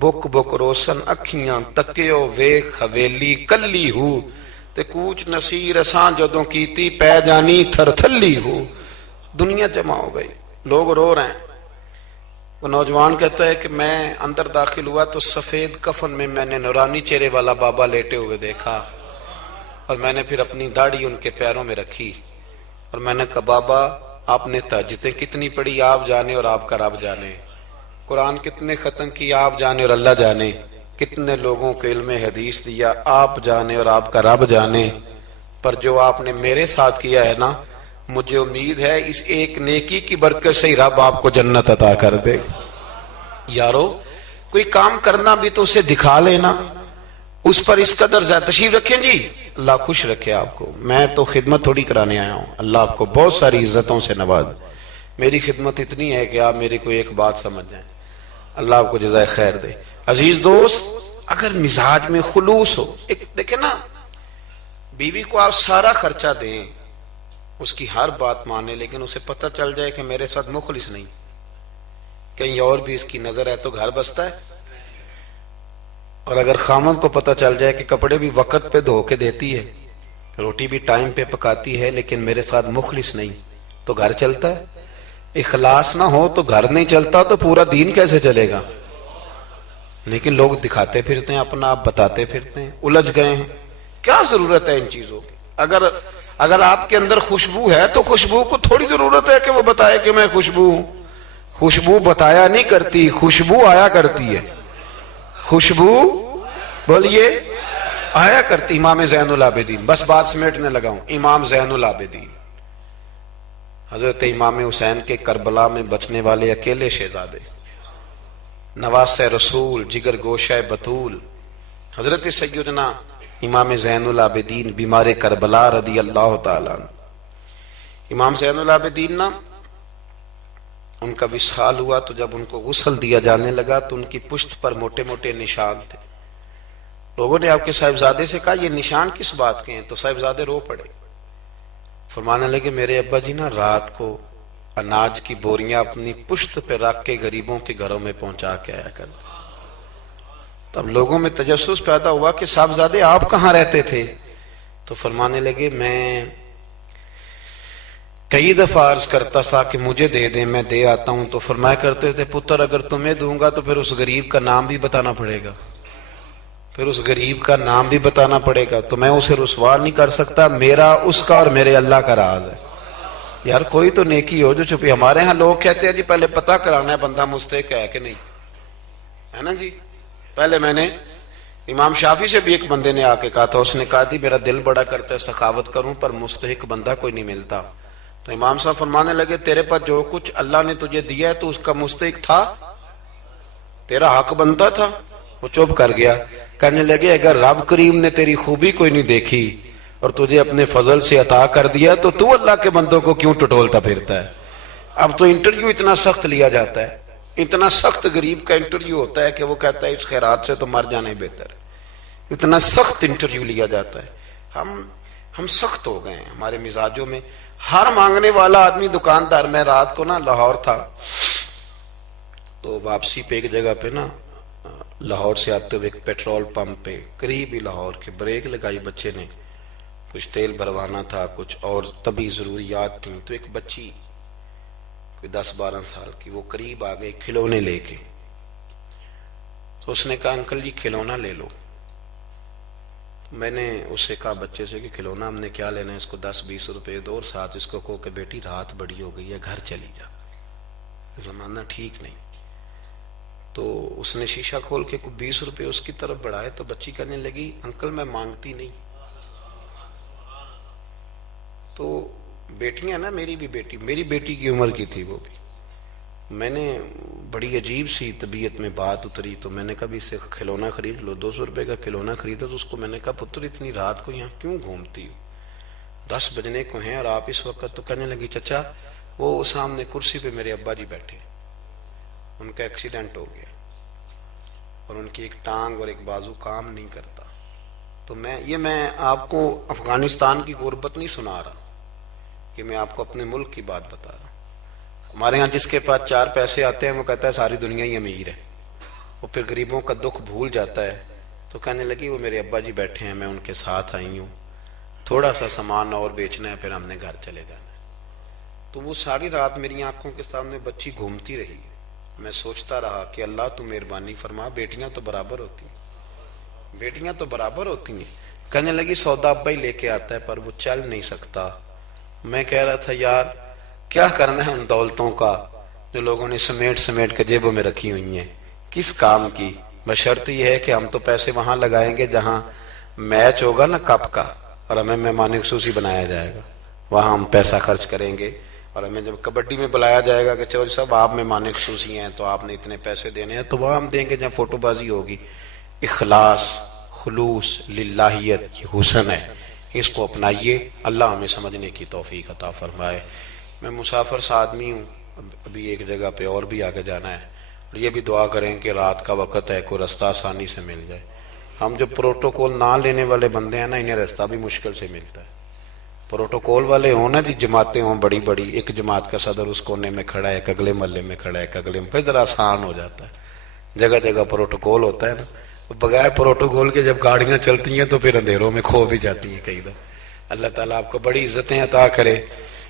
بک بک روشن اکھیاں تکیو ویکھ حویلی کلی ہو تے کوچ نصیر اساں جدوں کیتی پے جانی تھر تھلی ہو. دنیا جمع ہو گئی، لوگ رو رہے ہیں. وہ نوجوان کہتا ہے کہ میں اندر داخل ہوا تو سفید کفن میں نے نورانی چہرے والا بابا لیٹے ہوئے دیکھا، اور میں نے پھر اپنی داڑھی ان کے پیروں میں رکھی اور میں نے کہا بابا آپ نے تہجدیں کتنی پڑھی آپ جانے اور آپ کا رب جانے، قرآن کتنے ختم کی آپ جانے اور اللہ جانے، کتنے لوگوں کو علم حدیث دیا آپ جانے اور آپ کا رب جانے، پر جو آپ نے میرے ساتھ کیا ہے نا، مجھے امید ہے اس ایک نیکی کی برکت سے ہی رب آپ کو جنت عطا کر دے. یارو کوئی کام کرنا بھی تو اسے دکھا لینا، اس پر اس قدر زیادہ. تشریف رکھیں جی، اللہ خوش رکھے آپ کو. میں تو خدمت تھوڑی کرانے آیا ہوں، اللہ آپ کو بہت ساری عزتوں سے نواز. میری خدمت اتنی ہے کہ آپ میری کوئی ایک بات سمجھ جائیں، اللہ آپ کو جزائے خیر دے. عزیز دوست، اگر مزاج میں خلوص ہو، ایک دیکھیں نا، بیوی کو آپ سارا خرچہ دیں، اس کی ہر بات مانے، لیکن اسے پتہ چل جائے کہ میرے ساتھ مخلص نہیں، کہیں اور بھی اس کی نظر ہے تو گھر بستا ہے. اور اگر خامد کو پتہ چل جائے کہ کپڑے بھی وقت پہ دھو کے دیتی ہے، روٹی بھی ٹائم پہ پکاتی ہے، لیکن میرے ساتھ مخلص نہیں، تو گھر چلتا ہے؟ اخلاص نہ ہو تو گھر نہیں چلتا، تو پورا دین کیسے چلے گا؟ لیکن لوگ دکھاتے پھرتے ہیں اپنا، آپ بتاتے پھرتے ہیں، الجھ گئے ہیں. کیا ضرورت ہے ان چیزوں کی؟ اگر آپ کے اندر خوشبو ہے تو خوشبو کو تھوڑی ضرورت ہے کہ وہ بتائے کہ میں خوشبو ہوں. خوشبو بتایا نہیں کرتی، خوشبو آیا کرتی ہے. خوشبو بولیے آیا کرتی. امام زین العابدین، بس بات سمیٹنے لگا ہوں، امام زین العابدین حضرت امام حسین کے کربلا میں بچنے والے اکیلے شہزادے، نواسہ رسول، جگر گوشہ بطول، حضرت سیدنا امام زین العابدین بیمار کربلا رضی اللہ تعالیٰ عنہ. امام زین العابدین نا، ان کا وصال ہوا تو جب ان کو غسل دیا جانے لگا تو ان کی پشت پر موٹے موٹے نشان تھے. لوگوں نے آپ کے صاحبزادے سے کہا یہ نشان کس بات کے ہیں؟ تو صاحبزادے رو پڑے، فرمانے لگے میرے ابا جی نا رات کو اناج کی بوریاں اپنی پشت پہ رکھ کے غریبوں کے گھروں میں پہنچا کے آیا کرتے. تب لوگوں میں تجسس پیدا ہوا کہ صاحبزادے آپ کہاں رہتے تھے؟ تو فرمانے لگے میں کئی دفعہ عرض کرتا تھا کہ مجھے دے دیں، میں دے آتا ہوں. تو فرمایا کرتے تھے پتر اگر تمہیں دوں گا تو پھر اس غریب کا نام بھی بتانا پڑے گا، پھر اس غریب کا نام بھی بتانا پڑے گا، تو میں اسے رسوا نہیں کر سکتا. میرا اس کا اور میرے اللہ کا راز ہے. یار کوئی تو نیکی ہو جو چھپی. ہمارے ہاں لوگ کہتے ہیں جی پہلے پتہ کرانا ہے بندہ مستحق ہے کہ نہیں، ہے نا جی. پہلے میں نے امام شافعی سے بھی ایک بندے نے آ کے کہا تھا، اس نے کہا تھی میرا دل بڑا کرتا ہے سخاوت کروں پر مستحق بندہ کوئی نہیں ملتا. تو امام صاحب فرمانے لگے تیرے پاس جو کچھ اللہ نے تجھے دیا ہے تو اس کا مستحق تھا، تیرا حق بنتا تھا. وہ چپ کر گیا. کہنے لگے اگر رب کریم نے تیری خوبی کوئی نہیں دیکھی اور تجھے اپنے فضل سے عطا کر دیا تو اللہ کے بندوں کو کیوں ٹٹولتا پھرتا ہے؟ اب تو انٹرویو اتنا سخت لیا جاتا ہے، اتنا سخت غریب کا انٹرویو ہوتا ہے کہ وہ کہتا ہے اس خیرات سے تو مر جانا ہی بہتر ہے. اتنا سخت انٹرویو لیا جاتا ہے. ہم سخت ہو گئے ہیں ہمارے مزاجوں میں. ہر مانگنے والا آدمی دکاندار. میں رات کو نا لاہور تھا تو واپسی پہ ایک جگہ پہ نا لاہور سے آتے ہوئے ایک پیٹرول پمپ پہ قریب ہی لاہور کے بریک لگائی بچے نے، کچھ تیل بھروانا تھا کچھ اور طبی ضروریات تھیں. تو ایک بچی کوئی 10-12 سال کی وہ قریب آ گئی کھلونے لے کے. تو اس نے کہا انکل جی کھلونا لے لو. میں نے اس سے کہا بچے سے کہ کھلونا ہم نے کیا لینا ہے، اس کو 10-20 روپے دو اور ساتھ اس کو کہو کہ بیٹی رات بڑی ہو گئی ہے گھر چلی جا، زمانہ ٹھیک نہیں. تو اس نے شیشہ کھول کے کوئی 20 روپے اس کی طرف بڑھائے تو بچی کہنے لگی انکل میں مانگتی نہیں. تو بیٹیاں نا، میری بیٹی کی عمر کی تھی وہ بھی. میں نے بڑی عجیب سی طبیعت میں بات اتری تو میں نے کہا بھی اس سے کھلونا خرید لو. 200 روپے کا کھلونا خریدا. تو اس کو میں نے کہا پتر اتنی رات کو یہاں کیوں گھومتی ہو، 10 بجنے کو ہیں اور آپ اس وقت؟ تو کہنے لگی چچا وہ سامنے کرسی پہ میرے ابا جی بیٹھے، ان کا ایکسیڈنٹ ہو گیا اور ان کی ایک ٹانگ اور ایک بازو کام نہیں کرتا. تو میں آپ کو افغانستان کی غربت نہیں سنا رہا، کہ میں آپ کو اپنے ملک کی بات بتا رہا ہوں. ہمارے ہاں جس کے پاس 4 پیسے آتے ہیں وہ کہتا ہے ساری دنیا ہی امیر ہے. وہ پھر غریبوں کا دکھ بھول جاتا ہے تو کہنے لگی وہ میرے ابا جی بیٹھے ہیں، میں ان کے ساتھ آئی ہوں، تھوڑا سا سامان اور بیچنا ہے، پھر ہم نے گھر چلے جانا ہے۔ تو وہ ساری رات میری آنکھوں کے سامنے بچی گھومتی رہی، میں سوچتا رہا کہ اللہ تو مہربانی فرما، بیٹیاں تو برابر ہوتی ہیں، بیٹیاں تو برابر ہوتی ہیں۔ کہنے لگی سودا ابا ہی لے کے آتا ہے پر وہ چل نہیں سکتا۔ میں کہہ رہا تھا یار کیا کرنا ہے ان دولتوں کا جو لوگوں نے سمیٹ سمیٹ کے جیبوں میں رکھی ہوئی ہیں، کس کام کی؟ بشرط یہ ہے کہ ہم تو پیسے وہاں لگائیں گے جہاں میچ ہوگا نا کپ کا، اور ہمیں مہمان خصوصی بنایا جائے گا، وہاں ہم پیسہ خرچ کریں گے۔ اور ہمیں جب کبڈی میں بلایا جائے گا کہ چلو صاحب آپ مہمان خصوصی ہیں تو آپ نے اتنے پیسے دینے ہیں، تو وہاں ہم دیں گے جہاں فوٹو بازی ہوگی۔ اخلاص، خلوص، للہیت، یہ حسن ہے، اس کو اپنائیے، اللہ ہمیں سمجھنے کی توفیق عطا فرمائے۔ میں مسافر سا آدمی ہوں، ابھی ایک جگہ پہ اور بھی آگے جانا ہے، اور یہ بھی دعا کریں کہ رات کا وقت ہے، کوئی رستہ آسانی سے مل جائے۔ ہم جو پروٹوکول نہ لینے والے بندے ہیں نا، انہیں رستہ بھی مشکل سے ملتا ہے۔ پروٹوکول والے ہوں نا جی، جماعتیں ہوں بڑی بڑی، ایک جماعت کا صدر اس کونے میں کھڑا ہے، ایک اگلے محلے میں کھڑا ہے، ایک اگلے میں، پھر ذرا آسان ہو جاتا ہے۔ جگہ جگہ پروٹوکول ہوتا ہے نا، بغیر پروٹوکول کے جب گاڑیاں چلتی ہیں تو پھر اندھیروں میں کھو بھی جاتی ہیں کئی دفعہ۔ اللہ تعالیٰ آپ کو بڑی عزتیں عطا کرے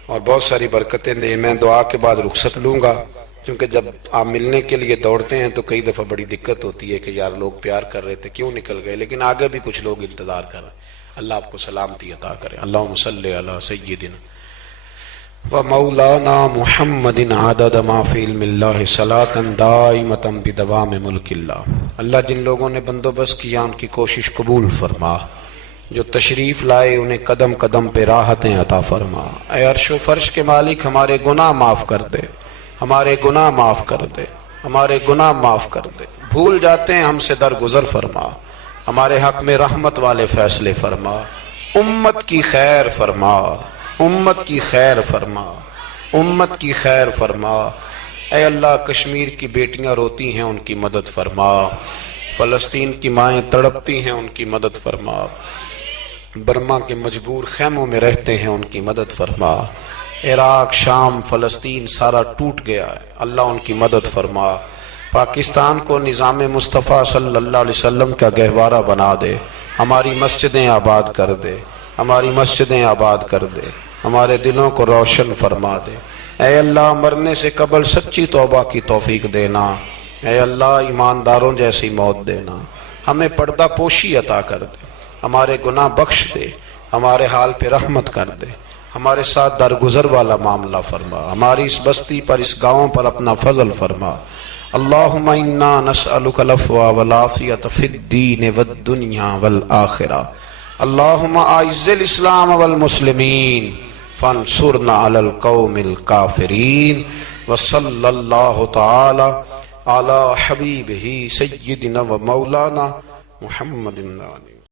اور بہت ساری برکتیں دے۔ میں دعا کے بعد رخصت لوں گا، کیونکہ جب آپ ملنے کے لیے دوڑتے ہیں تو کئی دفعہ بڑی دقت ہوتی ہے کہ یار لوگ پیار کر رہے تھے کیوں نکل گئے، لیکن آگے بھی کچھ لوگ انتظار کر رہے ہیں۔ اللہ آپ کو سلامتی عطا کرے۔ اللہم صلی علی سیدنا و مولانا محمد عدد ما فی علم اللہ صلاۃ دائمۃ بدوام ملک اللہ۔ اللہ جن لوگوں نے بندوبست کیا ان کی کوشش قبول فرما، جو تشریف لائے انہیں قدم قدم پہ راحتیں عطا فرما۔ اے عرش و فرش کے مالک ہمارے گناہ معاف کر دے، ہمارے گناہ معاف کر دے، ہمارے گناہ معاف کر دے۔ بھول جاتے ہیں ہم سے درگزر فرما، ہمارے حق میں رحمت والے فیصلے فرما، امت کی خیر فرما، امت کی خیر فرما، امت کی خیر فرما۔ اے اللہ کشمیر کی بیٹیاں روتی ہیں ان کی مدد فرما، فلسطین کی مائیں تڑپتی ہیں ان کی مدد فرما، برما کے مجبور خیموں میں رہتے ہیں ان کی مدد فرما۔ عراق، شام، فلسطین سارا ٹوٹ گیا ہے، اللہ ان کی مدد فرما۔ پاکستان کو نظام مصطفیٰ صلی اللہ علیہ وسلم کا گہوارہ بنا دے، ہماری مسجدیں آباد کر دے، ہماری مسجدیں آباد کر دے، ہمارے دلوں کو روشن فرما دے۔ اے اللہ مرنے سے قبل سچی توبہ کی توفیق دینا، اے اللہ ایمانداروں جیسی موت دینا، ہمیں پردہ پوشی عطا کر دے، ہمارے گناہ بخش دے، ہمارے حال پہ رحمت کر دے، ہمارے ساتھ درگزر والا معاملہ فرما، ہماری اس بستی پر اس گاؤں پر اپنا فضل فرما۔ اللہم انا نسألک العفو والعافیۃ فی الدین والدنیا والآخرہ۔ اللہم اعز الاسلام والمسلمین فانصرنا علی القوم الکافرین۔ وصلی اللہ تعالی علی حبیبہ سیدنا و مولانا محمد علیہ